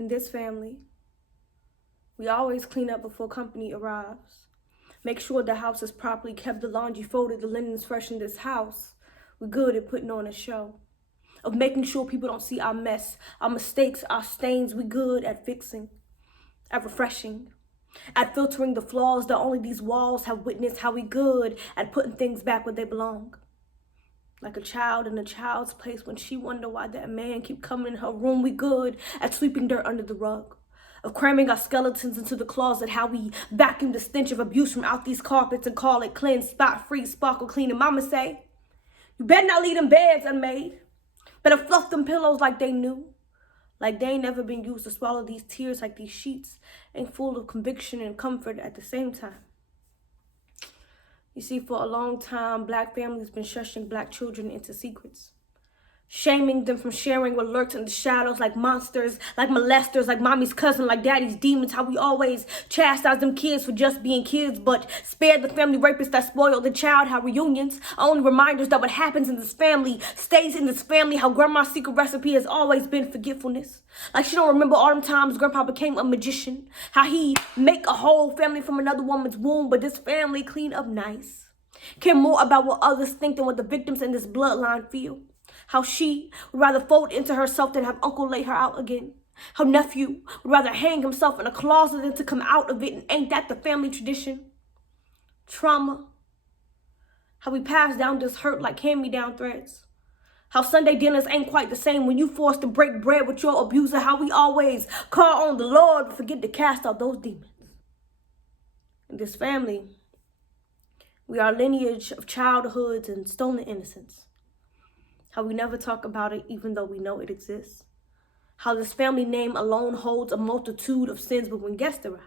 In this family, we always clean up before company arrives. Make sure the house is properly kept, the laundry folded, the linen's fresh in this house. We're good at putting on a show. Of making sure people don't see our mess, our mistakes, our stains. We good at fixing, at refreshing, at filtering the flaws that only these walls have witnessed. How we good at putting things back where they belong. Like a child in a child's place when she wonder why that man keep coming in her room. We good at sweeping dirt under the rug. Of cramming our skeletons into the closet. How we vacuum the stench of abuse from out these carpets and call it cleanse, spot free, sparkle clean. And mama say, you better not leave them beds unmade. Better fluff them pillows like they new. Like they ain't never been used to swallow these tears. Like these sheets ain't full of conviction and comfort at the same time. You see, for a long time, Black families been shushing Black children into secrets. Shaming them from sharing what lurks in the shadows, like monsters, like molesters, like mommy's cousin, like daddy's demons. How we always chastise them kids for just being kids, but spare the family rapists that spoil the child. How reunions are only reminders that what happens in this family stays in this family. How grandma's secret recipe has always been forgetfulness. Like she don't remember all them times grandpa became a magician. How he make a whole family from another woman's womb, but this family clean up nice. Care more about what others think than what the victims in this bloodline feel. How she would rather fold into herself than have uncle lay her out again. How nephew would rather hang himself in a closet than to come out of it. And ain't that the family tradition? Trauma. How we pass down this hurt like hand-me-down threads. How Sunday dinners ain't quite the same when you forced to break bread with your abuser. How we always call on the Lord but forget to cast out those demons. In this family, we are a lineage of childhoods and stolen innocence. How we never talk about it even though we know it exists. How this family name alone holds a multitude of sins, but when guests arrive,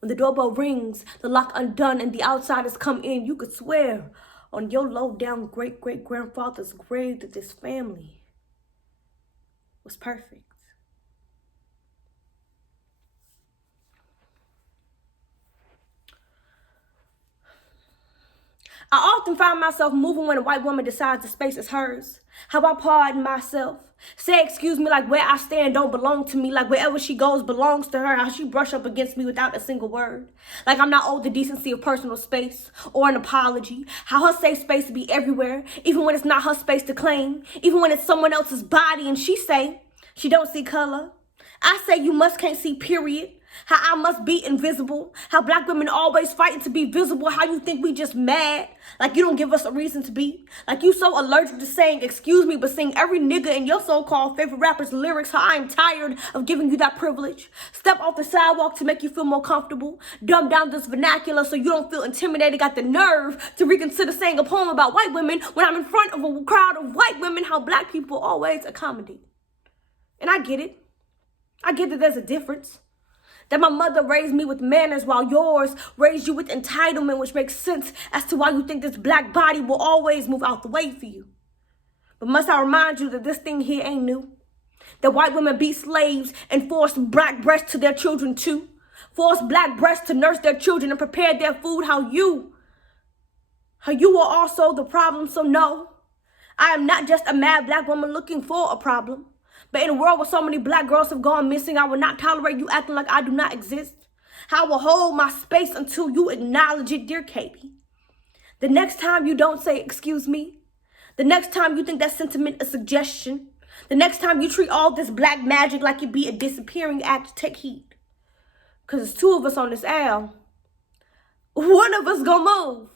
when the doorbell rings, the lock undone, and the outsiders come in, you could swear on your low-down great-great-grandfather's grave that this family was perfect. I often find myself moving when a white woman decides the space is hers. How I pardon myself. Say excuse me like where I stand don't belong to me. Like wherever she goes belongs to her. How she brush up against me without a single word. Like I'm not owed the decency of personal space or an apology. How her safe space be everywhere. Even when it's not her space to claim. Even when it's someone else's body and she say she don't see color. I say you can't see period. How I must be invisible. How Black women always fighting to be visible. How you think we just mad. Like you don't give us a reason to be. Like you so allergic to saying excuse me but sing every nigga in your so-called favorite rapper's lyrics. How I am tired of giving you that privilege. Step off the sidewalk to make you feel more comfortable. Dumb down this vernacular so you don't feel intimidated. Got the nerve to reconsider saying a poem about white women when I'm in front of a crowd of white women. How Black people always accommodate. And I get it. I get that there's a difference. That my mother raised me with manners while yours raised you with entitlement, which makes sense as to why you think this Black body will always move out the way for you. But must I remind you that this thing here ain't new? That white women beat slaves and forced Black breasts to their children too. Forced Black breasts to nurse their children and prepare their food. How you are also the problem. So no, I am not just a mad Black woman looking for a problem. But in a world where so many Black girls have gone missing, I will not tolerate you acting like I do not exist. I will hold my space until you acknowledge it, dear Katie. The next time you don't say excuse me, the next time you think that sentiment a suggestion, the next time you treat all this Black magic like it be a disappearing act, take heed. Because there's two of us on this aisle. One of us gonna move.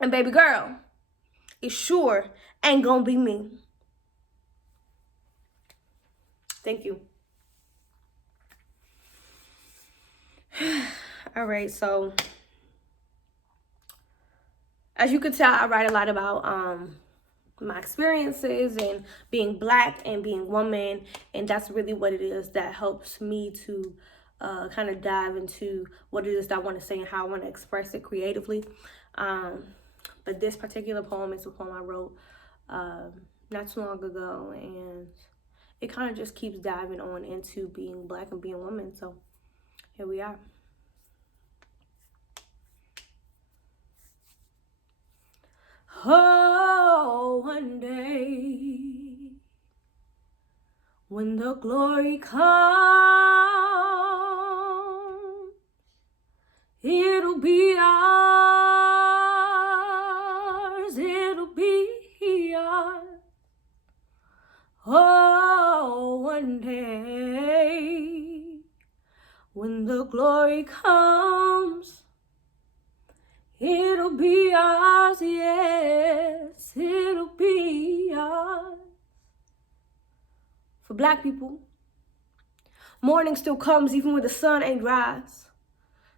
And baby girl, it sure ain't gonna be me. Thank you. All right, so as you can tell, I write a lot about my experiences and being Black and being woman, and that's really what it is that helps me to kind of dive into what it is that I want to say and how I want to express it creatively. But this particular poem is a poem I wrote not too long ago, and it kind of just keeps diving on into being Black and being woman. So here we are. Oh, When the glory comes, it'll be ours, it'll be ours. Oh, one day, when the glory comes, it'll be ours, yes, it'll be ours. For Black people, morning still comes even when the sun ain't rise.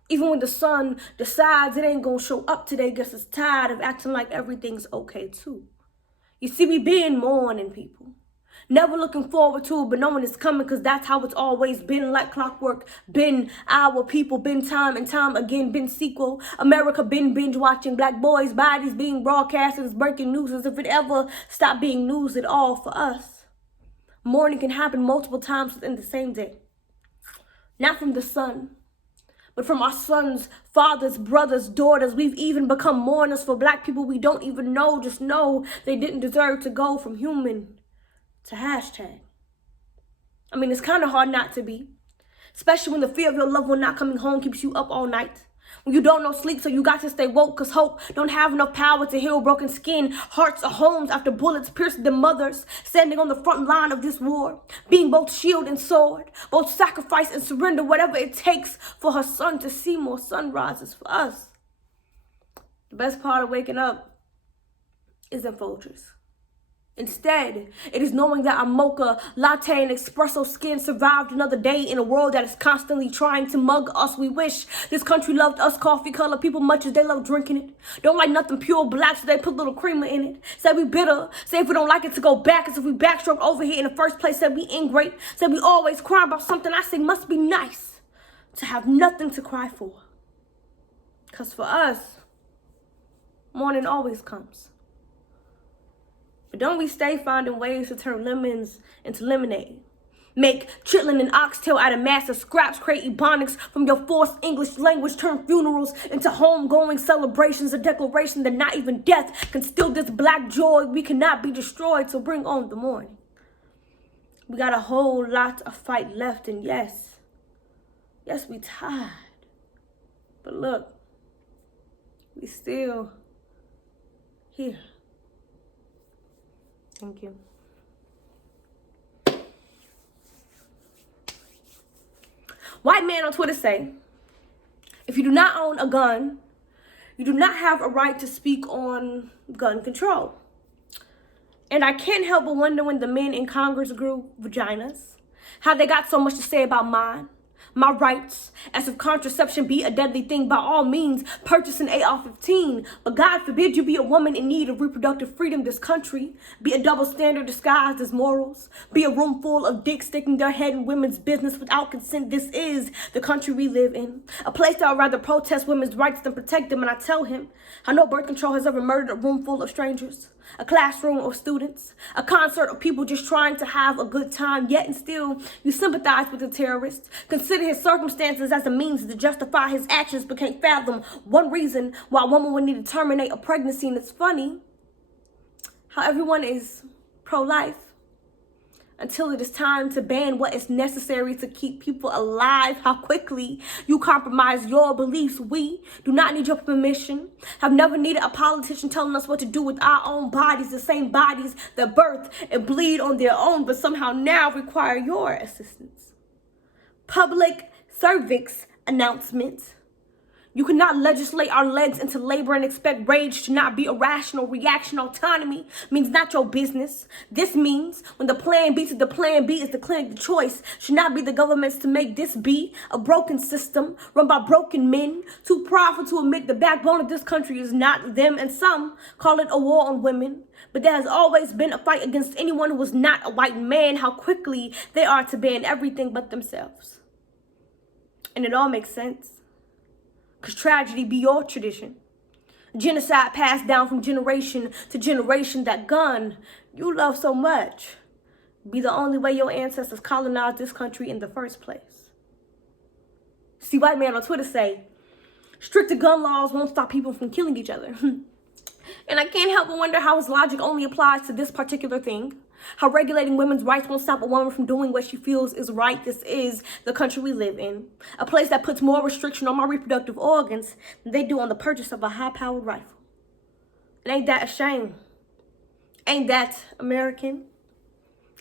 Even when the sun decides it ain't gonna show up today, guess it's tired of acting like everything's okay too. You see, we been mourning people. Never looking forward to it, but knowing it's coming, cause that's how it's always been, like clockwork. Been our people, been time and time again, been sequel. America been binge watching, Black boys' bodies being broadcasted as breaking news, as if it ever stopped being news at all for us. Mourning can happen multiple times within the same day. Not from the sun, but from our sons, fathers, brothers, daughters. We've even become mourners for Black people we don't even know. Just know they didn't deserve to go from human to hashtag. I mean, it's kind of hard not to be, especially when the fear of your loved one not coming home keeps you up all night. When you don't know sleep, so you got to stay woke, cause hope don't have enough power to heal broken skin. Hearts are homes after bullets pierced their mothers, standing on the front line of this war, being both shield and sword, both sacrifice and surrender, whatever it takes for her son to see more sunrises for us. The best part of waking up isn't Folgers. Instead, it is knowing that our mocha, latte, and espresso skin survived another day in a world that is constantly trying to mug us. We wish this country loved us coffee color people much as they love drinking it. Don't like nothing pure Black, so they put little creamer in it. Say we bitter, say if we don't like it to go back, as if we backstroked over here in the first place. Said we ingrate, said we always cry about something. I say must be nice to have nothing to cry for. Cause for us, morning always comes. But don't we stay finding ways to turn lemons into lemonade? Make chitlin and oxtail out of massive scraps, create ebonics from your forced English language, turn funerals into homegoing celebrations, a declaration that not even death can steal this Black joy. We cannot be destroyed, so bring on the morning. We got a whole lot of fight left, and yes, we tired. But look, we still here. Thank you. White man on Twitter say, if you do not own a gun, you do not have a right to speak on gun control. And I can't help but wonder when the men in Congress grew vaginas, how they got so much to say about mine, my rights, as if contraception be a deadly thing. By all means, purchase an AR-15. But God forbid you be a woman in need of reproductive freedom. This country be a double standard disguised as morals. Be a room full of dicks sticking their head in women's business without consent. This is the country we live in. A place that I'd rather protest women's rights than protect them. And I tell him how no birth control has ever murdered a room full of strangers, a classroom of students, a concert of people just trying to have a good time, yet and still you sympathize with the terrorist. Consider his circumstances as a means to justify his actions, but can't fathom one reason why a woman would need to terminate a pregnancy. And it's funny how everyone is pro-life until it is time to ban what is necessary to keep people alive. How quickly you compromise your beliefs. We do not need your permission. Have never needed a politician telling us what to do with our own bodies, the same bodies that birth and bleed on their own, but somehow now require your assistance. Public cervix announcement. You cannot legislate our legs into labor and expect rage to not be a rational reaction. Autonomy means not your business. This means when the plan B to the plan B is the clinic, the choice should not be the government's to make this be a broken system run by broken men, too proudful to admit the backbone of this country is not them, and some call it a war on women. But there has always been a fight against anyone who was not a white man. How quickly they are to ban everything but themselves. And it all makes sense. Because tragedy be your tradition. Genocide passed down from generation to generation. That gun you love so much be the only way your ancestors colonized this country in the first place. See, white man on Twitter say, stricter gun laws won't stop people from killing each other. And I can't help but wonder how his logic only applies to this particular thing. How regulating women's rights won't stop a woman from doing what she feels is right. This is the country we live in. A place that puts more restriction on my reproductive organs than they do on the purchase of a high-powered rifle. And ain't that a shame? Ain't that American?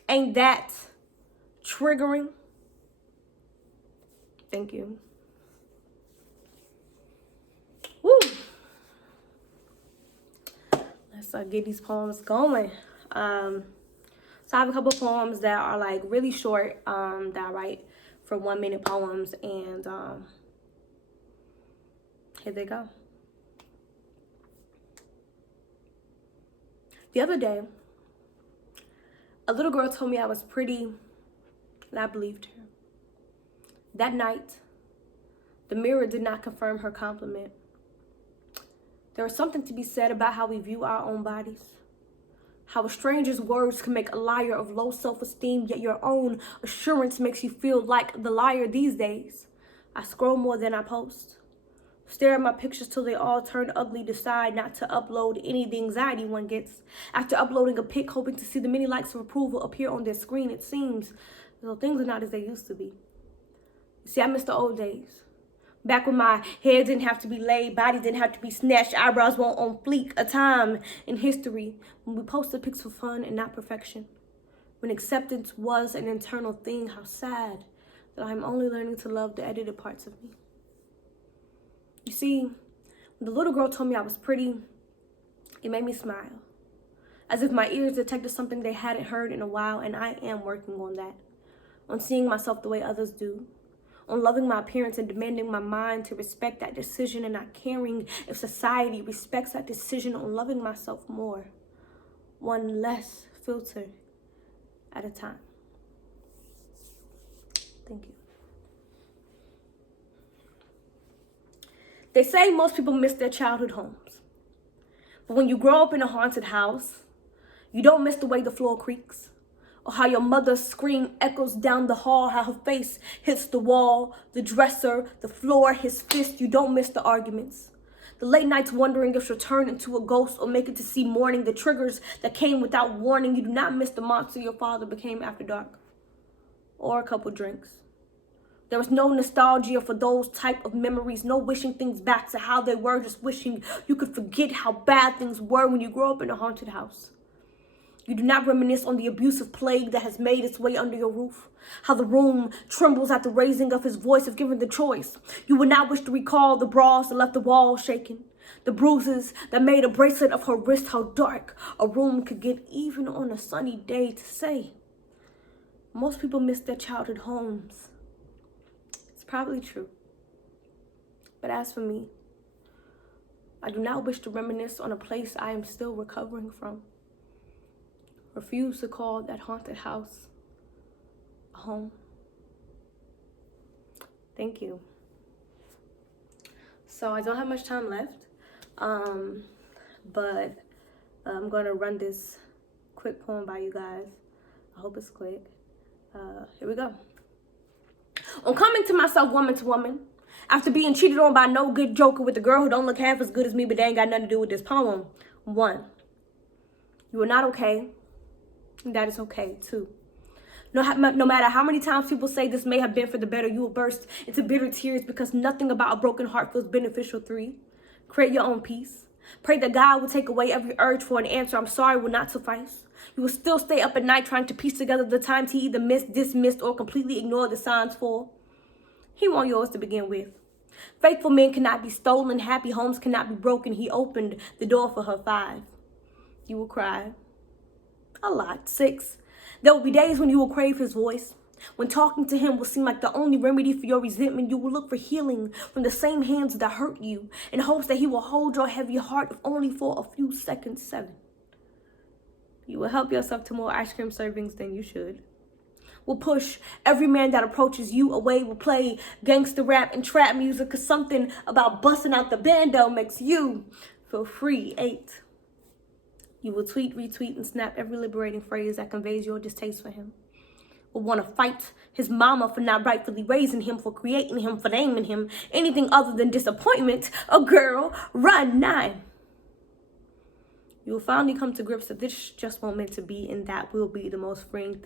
Ain't that triggering? Thank you. Woo. Let's get these poems going. So I have a couple of poems that are like really short, that I write for 1 minute poems, and here they go. The other day, a little girl told me I was pretty, and I believed her. That night, the mirror did not confirm her compliment. There is something to be said about how we view our own bodies. How a stranger's words can make a liar of low self-esteem, yet your own assurance makes you feel like the liar these days. I scroll more than I post. Stare at my pictures till they all turn ugly, decide not to upload any of the anxiety one gets. After uploading a pic, hoping to see the many likes of approval appear on their screen, it seems as though things are not as they used to be. You see, I miss the old days. Back when my hair didn't have to be laid, body didn't have to be snatched, eyebrows weren't on fleek. A time in history when we posted pics for fun and not perfection. When acceptance was an internal thing. How sad that I'm only learning to love the edited parts of me. You see, when the little girl told me I was pretty, it made me smile. As if my ears detected something they hadn't heard in a while, and I am working on that. On seeing myself the way others do. On loving my appearance and demanding my mind to respect that decision, and not caring if society respects that decision, on loving myself more, one less filter at a time. Thank you. They say most people miss their childhood homes. But when you grow up in a haunted house, you don't miss the way the floor creaks, or how your mother's scream echoes down the hall, how her face hits the wall, the dresser, the floor, his fist. You don't miss the arguments. The late nights wondering if she'll turn into a ghost or make it to see morning. The triggers that came without warning. You do not miss the monster your father became after dark. Or a couple drinks. There was no nostalgia for those type of memories. No wishing things back to how they were. Just wishing you could forget how bad things were when you grow up in a haunted house. You do not reminisce on the abusive plague that has made its way under your roof. How the room trembles at the raising of his voice if given the choice. You would not wish to recall the brawls that left the walls shaking. The bruises that made a bracelet of her wrist. How dark a room could get even on a sunny day. To say most people miss their childhood homes, it's probably true. But as for me, I do not wish to reminisce on a place I am still recovering from. Refuse to call that haunted house a home. Thank you. So I don't have much time left, but I'm going to run this quick poem by you guys. I hope it's quick. Here we go. On coming to myself woman to woman, after being cheated on by no good joker with a girl who don't look half as good as me, but they ain't got nothing to do with this poem. 1, you are not okay. That is okay too. No matter how many times people say this may have been for the better, you will burst into bitter tears because nothing about a broken heart feels beneficial. 3, create your own peace. Pray that God will take away every urge for an answer. I'm sorry will not suffice. You will still stay up at night trying to piece together the times he either missed, dismissed, or completely ignored the signs for. He won't yours to begin with. Faithful men cannot be stolen. Happy homes cannot be broken. He opened the door for her. 5, you will cry. A lot. 6, there will be days when you will crave his voice. When talking to him will seem like the only remedy for your resentment, you will look for healing from the same hands that hurt you in hopes that he will hold your heavy heart if only for a few seconds. 7, you will help yourself to more ice cream servings than you should. Will push every man that approaches you away. Will play gangster rap and trap music because something about busting out the bando makes you feel free. 8, you will tweet, retweet, and snap every liberating phrase that conveys your distaste for him. Will want to fight his mama for not rightfully raising him, for creating him, for naming him anything other than disappointment. A girl, run. 9, you'll finally come to grips that this just won't meant to be, and that will be the most freeing thing